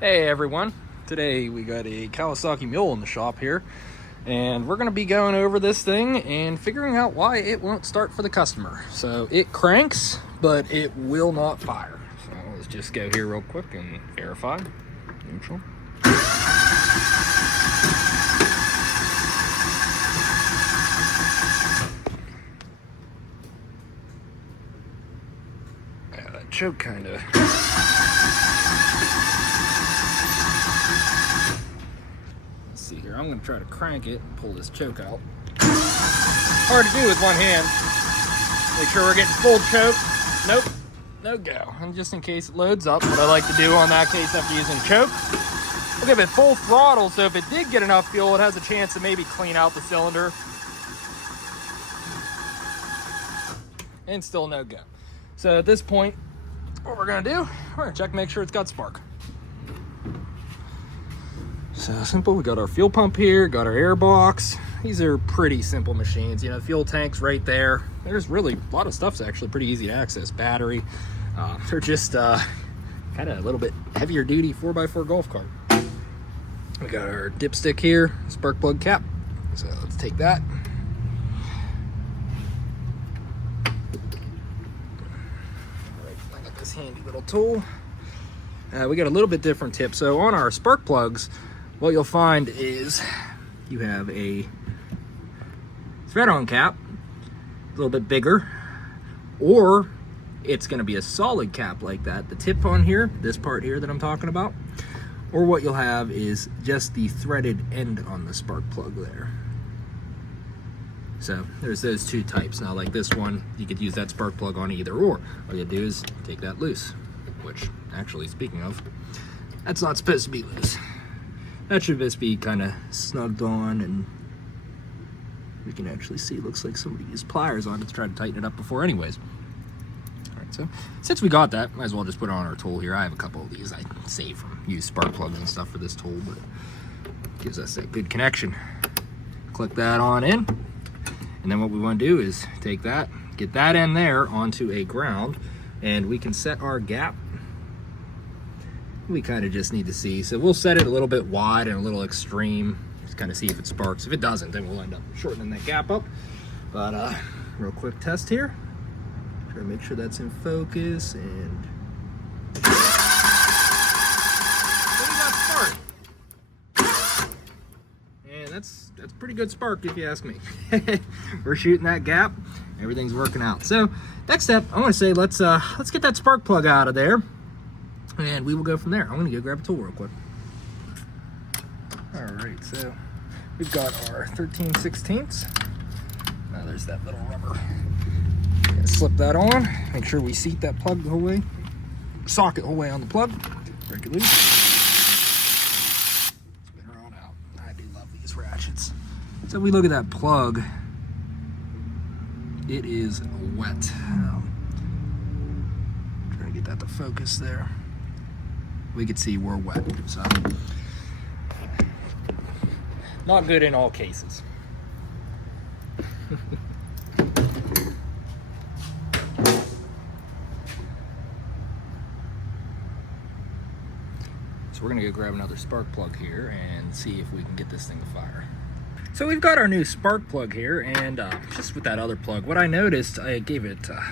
Hey everyone, today we got a Kawasaki Mule in the shop here, and we're going to be going over this thing and figuring out why it won't start for the customer. So it cranks, but it will not fire. So let's just go here real quick and verify. Neutral. Yeah, that choke kind of... See here, I'm going to try to crank it and pull this choke out. Hard to do with one hand. Make sure we're getting full choke. Nope, no go. And just in case it loads up, what I like to do on that case after using choke, I'll give it full throttle, so if it did get enough fuel, it has a chance to maybe clean out the cylinder. And still no go. So at this point, what we're going to do, we're going to check, make sure it's got spark. So simple, we got our fuel pump here, got our air box. These are pretty simple machines. You know, fuel tank's right there. There's really a lot of stuff's actually pretty easy to access. Battery, they're just kind of a little bit heavier duty 4x4 golf cart. We got our dipstick here, spark plug cap. So let's take that. All right, I got this handy little tool. We got a little bit different tip. So on our spark plugs, what you'll find is you have a thread-on cap, a little bit bigger, or it's going to be a solid cap like that. The tip on here, this part here that I'm talking about, or what you'll have is just the threaded end on the spark plug there. So there's those two types. Now like this one, you could use that spark plug on either or. All you do is take that loose, which actually, speaking of, that's not supposed to be loose. That should just be kind of snugged on, and we can actually see, looks like somebody used pliers on it to try to tighten it up before anyways. All right, so since we got that, might as well just put it on our tool here. I have a couple of these I save from used spark plugs and stuff for this tool, but it gives us that good connection. Click that on in, and then what we want to do is take that, get that end there onto a ground, and we can set our gap. We kind of just need to see. So we'll set it a little bit wide and a little extreme, just kind of see if it sparks. If it doesn't, then we'll end up shortening that gap up. But real quick test here. Try to make sure that's in focus, and we got spark. And that's pretty good spark if you ask me. We're shooting that gap. Everything's working out. So next step, I want to say let's get that spark plug out of there, and we will go from there. I'm gonna go grab a tool real quick. All right, so we've got our 13/16. Now there's that little rubber. Gonna slip that on. Make sure we seat that plug the whole way, socket the whole way on the plug. Break it loose. Spin her on out. I do love these ratchets. So we look at that plug. It is wet. Trying to get that to focus there. We could see we're wet, so not good in all cases. So we're gonna go grab another spark plug here and see if we can get this thing to fire. So we've got our new spark plug here, and just with that other plug, what I noticed, I gave it a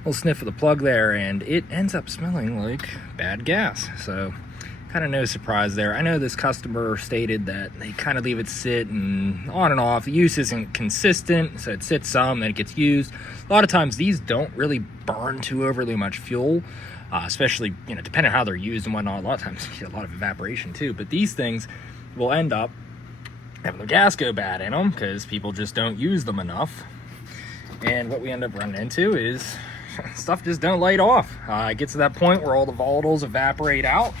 little sniff of the plug there, and it ends up smelling like bad gas. So kind of no surprise there. I know this customer stated that they kind of leave it sit and on and off. The use isn't consistent, so it sits some, then it gets used. A lot of times these don't really burn too overly much fuel, especially, you know, depending on how they're used and whatnot. A lot of times you get a lot of evaporation too, but these things will end up having the gas go bad in them because people just don't use them enough. And what we end up running into is stuff just don't light off. It gets to that point where all the volatiles evaporate out,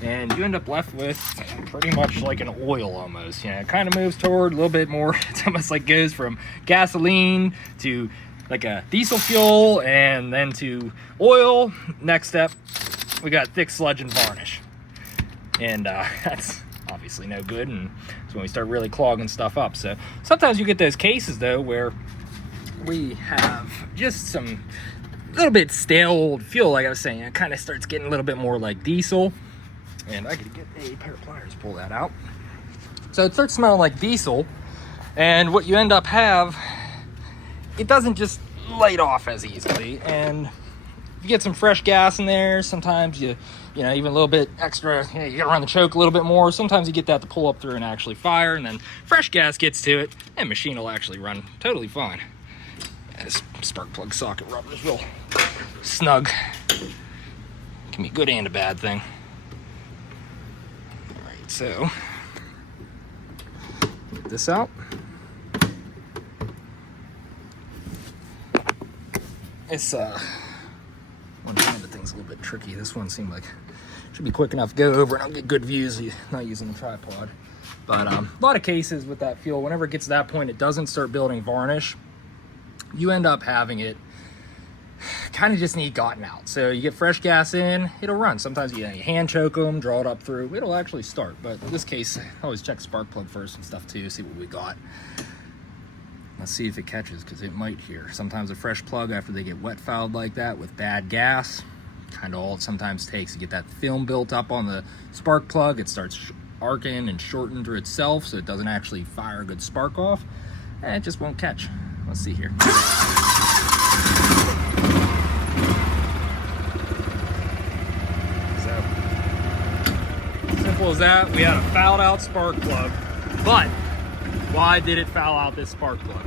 and you end up left with pretty much like an oil almost. You know, it kind of moves toward a little bit more. It's almost like goes from gasoline to like a diesel fuel, and then to oil. Next step, we got thick sludge and varnish, and that's obviously no good, and it's when we start really clogging stuff up. So sometimes you get those cases though where we have just some little bit stale old fuel, like I was saying. It kind of starts getting a little bit more like diesel. And I could get a pair of pliers to pull that out. So it starts smelling like diesel, and what you end up it doesn't just light off as easily. And if you get some fresh gas in there, sometimes you know, even a little bit extra, you gotta run the choke a little bit more. Sometimes you get that to pull up through and actually fire, and then fresh gas gets to it, and machine will actually run totally fine. And this spark plug socket rubber is real snug. Can be a good and a bad thing. All right, so get this out. It's one-handed thing's a little bit tricky. This one seemed like should be quick enough to go over and I'll get good views not using the tripod. But a lot of cases with that fuel, whenever it gets to that point, it doesn't start building varnish. You end up having it kind of just need gotten out. So you get fresh gas in, it'll run. Sometimes you hand choke them, draw it up through, it'll actually start. But in this case, I always check spark plug first and stuff too, see what we got. Let's see if it catches, because it might here. Sometimes a fresh plug, after they get wet fouled like that with bad gas, kind of all it sometimes takes to get that film built up on the spark plug. It starts arcing and shorting through itself, so it doesn't actually fire a good spark off, and it just won't catch. Let's see here. So, simple as that. We had a fouled out spark plug, but why did it foul out this spark plug?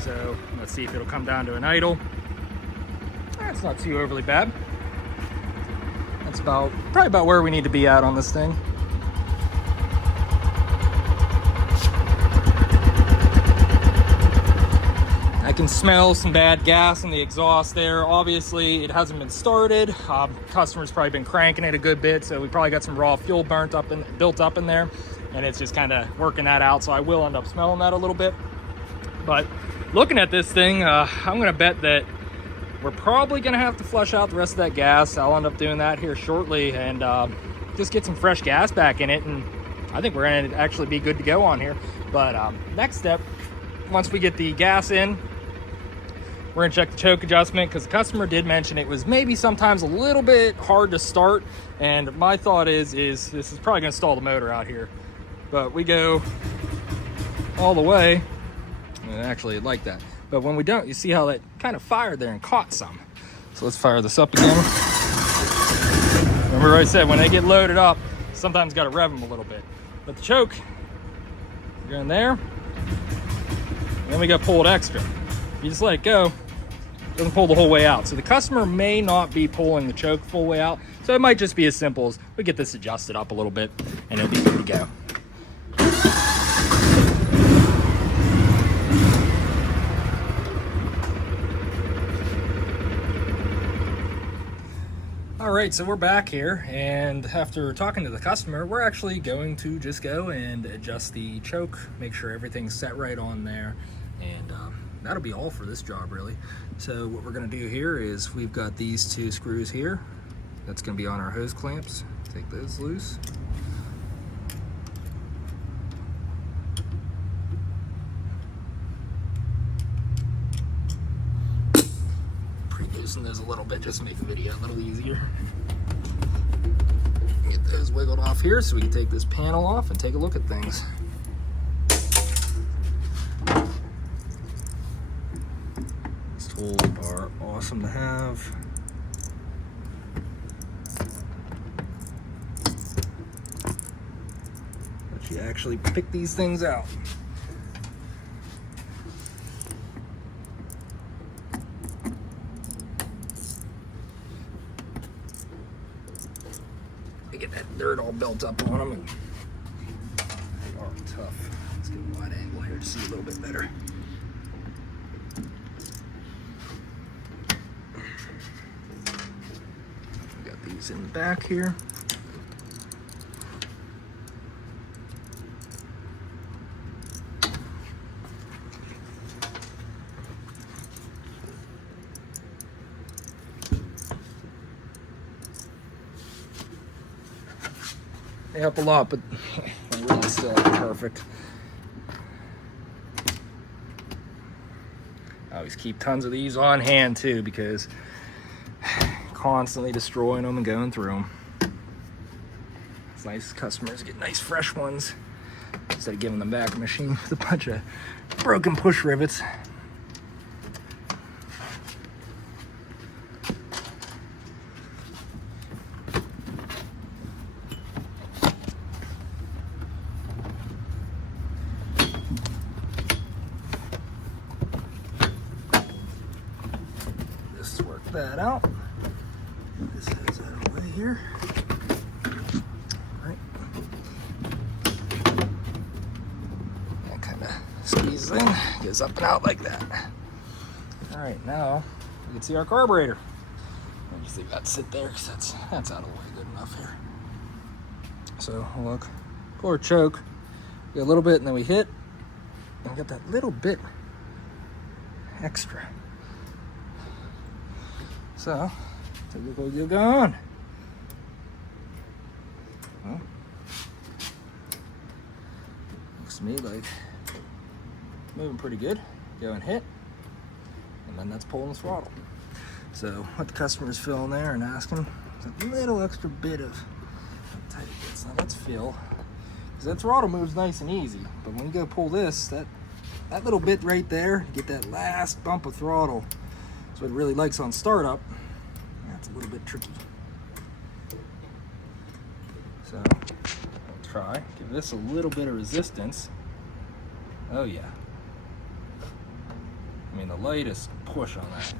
So let's see if it'll come down to an idle. That's not too overly bad. That's probably about where we need to be at on this thing. I can smell some bad gas in the exhaust there. Obviously, it hasn't been started. Customer's probably been cranking it a good bit, so we probably got some raw fuel built up in there, and it's just kind of working that out. So I will end up smelling that a little bit. But looking at this thing, I'm gonna bet that we're probably gonna have to flush out the rest of that gas. I'll end up doing that here shortly and just get some fresh gas back in it, and I think we're gonna actually be good to go on here. But next step, once we get the gas in, we're gonna check the choke adjustment, because the customer did mention it was maybe sometimes a little bit hard to start, and my thought is this is probably gonna stall the motor out here. But we go all the way, and actually like that. But when we don't, you see how that kind of fired there and caught some. So let's fire this up again. Remember I said, when they get loaded up, sometimes got to rev them a little bit. But the choke, you're in there, and then we got pulled extra. You just let it go, it doesn't pull the whole way out. So the customer may not be pulling the choke full way out. So it might just be as simple as we get this adjusted up a little bit and it'll be good to go. All right, so we're back here, and after talking to the customer, we're actually going to just go and adjust the choke, make sure everything's set right on there, and that'll be all for this job, really. So what we're gonna do here is we've got these two screws here. That's gonna be on our hose clamps. Take those loose. Loosen those a little bit just to make the video a little easier. Get those wiggled off here so we can take this panel off and take a look at things. These tools are awesome to have. Let you actually pick these things out. Get that dirt all built up on them, and they are tough. Let's get a wide angle here to see a little bit better. We got these in the back here. They help a lot, but they really still aren't perfect. I always keep tons of these on hand too, because constantly destroying them and going through them. It's nice customers get nice fresh ones instead of giving them back a machine with a bunch of broken push rivets. Just work that out. This has that away here. All right. That kind of squeezes in, goes up and out like that. All right, now you can see our carburetor. I just leave that sit there because that's out of the way good enough here. So look, pull our choke, get a little bit, and then we hit, and we got that little bit extra. So, take a look what we got on. Well, looks to me like moving pretty good. Go and hit, and then that's pulling the throttle. So, what the customer's feeling there and asking is a little extra bit of how tight it gets. Now let's feel, because that throttle moves nice and easy, but when you go pull this, that little bit right there, you get that last bump of throttle. That's what it really likes on startup. That's a little bit tricky. So I'll try, give this a little bit of resistance. Oh yeah. I mean the lightest push on that.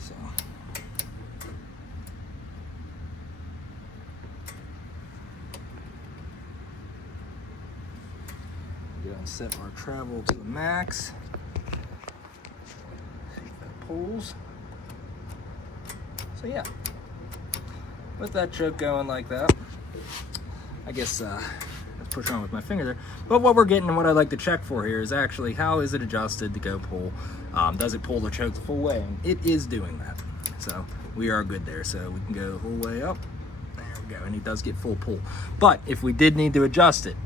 So go and set our travel to the max. Pulls. So yeah, with that choke going like that, I guess let's push on with my finger there. But what we're getting and what I like to check for here is actually how is it adjusted to go pull. Does it pull the choke the full way? And it is doing that. So we are good there. So we can go the whole way up. There we go. And it does get full pull. But if we did need to adjust it,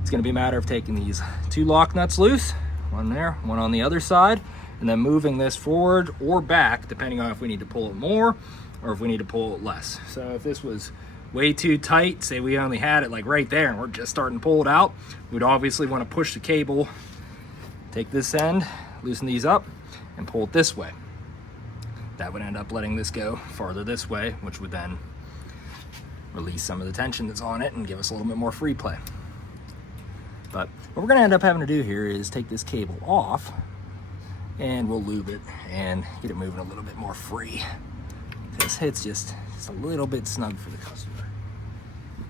it's going to be a matter of taking these two lock nuts loose, one there, one on the other side, and then moving this forward or back, depending on if we need to pull it more or if we need to pull it less. So if this was way too tight, say we only had it like right there and we're just starting to pull it out, we'd obviously want to push the cable, take this end, loosen these up, and pull it this way. That would end up letting this go farther this way, which would then release some of the tension that's on it and give us a little bit more free play. But what we're going to end up having to do here is take this cable off, and we'll lube it and get it moving a little bit more free. This hit's just a little bit snug for the customer.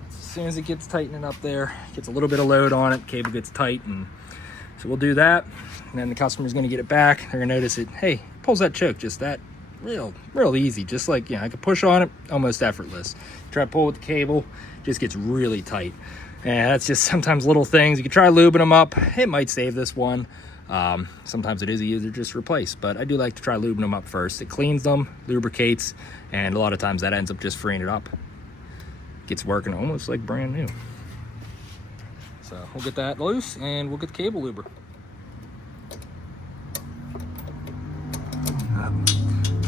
As soon as it gets tightening up there, gets a little bit of load on it, cable gets tight, and so we'll do that. And then the customer's going to get it back. They're going to notice it, hey, pulls that choke just that real easy. Just like, I could push on it, almost effortless. Try to pull with the cable, just gets really tight. And that's just sometimes little things. You can try lubing them up. It might save this one. Sometimes it is easier to just replace, but I do like to try lubing them up first. It cleans them, lubricates, and a lot of times that ends up just freeing it up. Gets working almost like brand new. So we'll get that loose and we'll get the cable luber.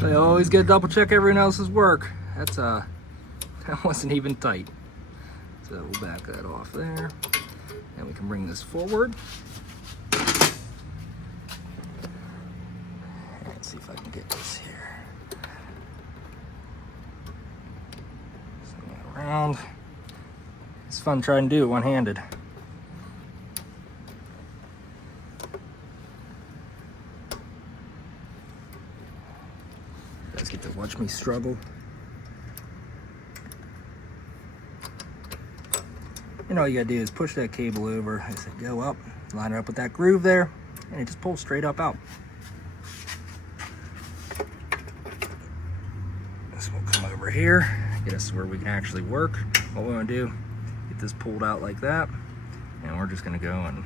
So you always get to double check everyone else's work. That wasn't even tight. So we'll back that off there, and we can bring this forward. Let's see if I can get this here. Swing it around. It's fun trying to do it one-handed. You guys get to watch me struggle. And all you gotta do is push that cable over. I said go up, line it up with that groove there, and it just pulls straight up out. This will come over here, get us to where we can actually work. What we wanna do, get this pulled out like that, and we're just gonna go and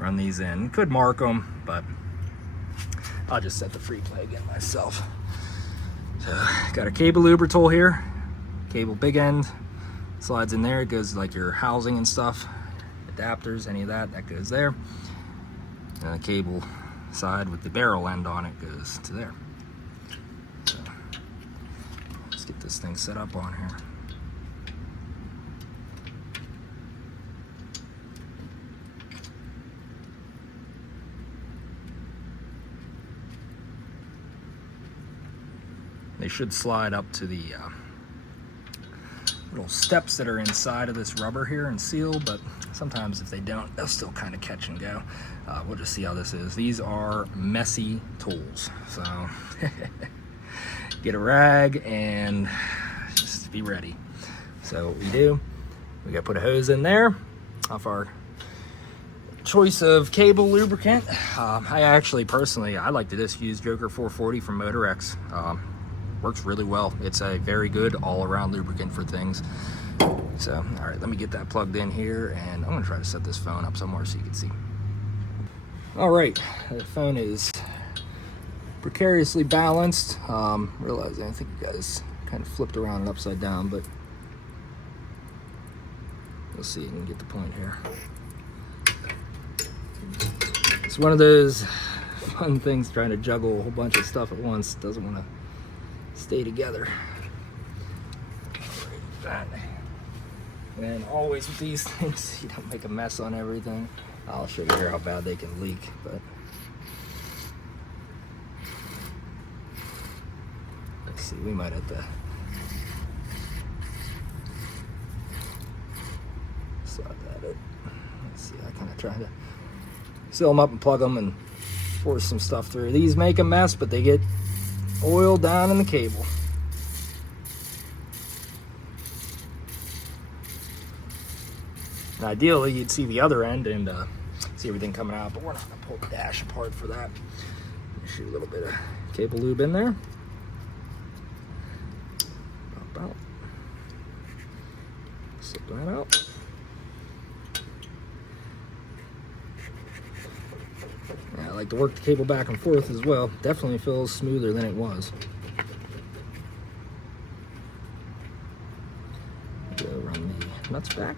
run these in. Could mark them, but I'll just set the free play again myself. So, got a cable luber tool here, cable big end, slides in there. It goes like your housing and stuff, adapters, any of that goes there. And the cable side with the barrel end on it goes to there. So let's get this thing set up on here. they should slide up to the little steps that are inside of this rubber here and seal, but sometimes if they don't, they'll still kind of catch and go. We'll just see how this is. These are messy tools, so get a rag and just be ready. So what we do, we gotta put a hose in there off our choice of cable lubricant. I actually personally, I like to just use Joker 440 from Motorex. Works really well. It's a very good all-around lubricant for things. So, all right, let me get that plugged in here, and I'm gonna try to set this phone up somewhere so you can see. All right, the phone is precariously balanced. Realizing I think you guys kind of flipped around and upside down, but we'll see. You can get the point here. It's one of those fun things trying to juggle a whole bunch of stuff at once. Doesn't want to stay together. And always with these things, you don't make a mess on everything. I'll show you here how bad they can leak, but let's see, we might have to slide that in. Let's see, I kind of try to seal them up and plug them and force some stuff through. These make a mess, but they get oil down in the cable. And ideally, you'd see the other end and see everything coming out, but we're not going to pull the dash apart for that. Shoot a little bit of cable lube in there. Pop out. Slip that out. Yeah, I like to work the cable back and forth as well. Definitely feels smoother than it was. Go run the nuts back.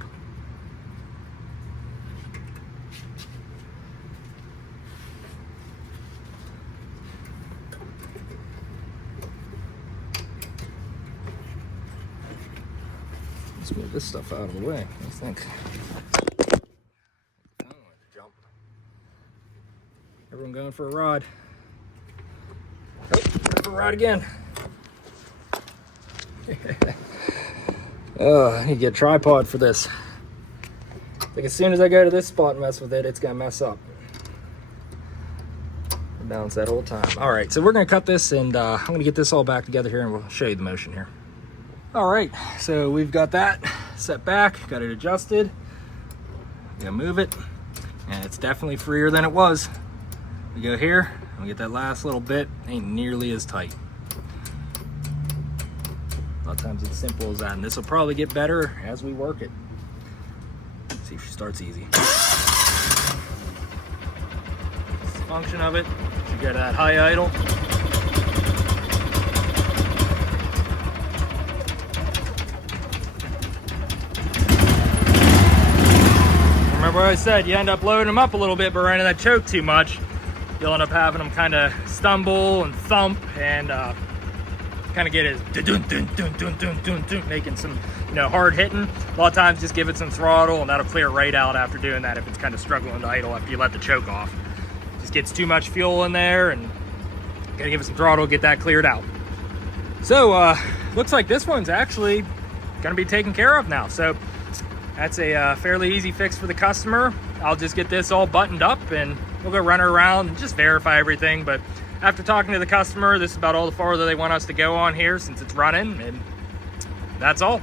Let's move this stuff out of the way, I think. Everyone going for a ride. Oh, going for a ride again. Oh, I need to get a tripod for this. I think as soon as I go to this spot and mess with it, it's gonna mess up. Balance that whole time. All right, so we're gonna cut this, and I'm gonna get this all back together here, and we'll show you the motion here. All right, so we've got that set back, got it adjusted. I'm gonna move it, and it's definitely freer than it was. We go here, and we get that last little bit, ain't nearly as tight. A lot of times it's simple as that, and this will probably get better as we work it. Let's see if she starts easy. That's the function of it. You get that high idle. Remember what I said, you end up loading them up a little bit, but running that choke too much, you'll end up having them kind of stumble and thump and kind of get it dun dun dun dun dun dun dun, making some, you know, hard hitting. A lot of times just give it some throttle and that'll clear right out after doing that if it's kind of struggling to idle after you let the choke off. Just gets too much fuel in there and gotta give it some throttle, get that cleared out. So looks like this one's actually gonna be taken care of now. So that's a fairly easy fix for the customer. I'll just get this all buttoned up and we'll go run her around and just verify everything. But after talking to the customer, this is about all the farther they want us to go on here since it's running, and that's all.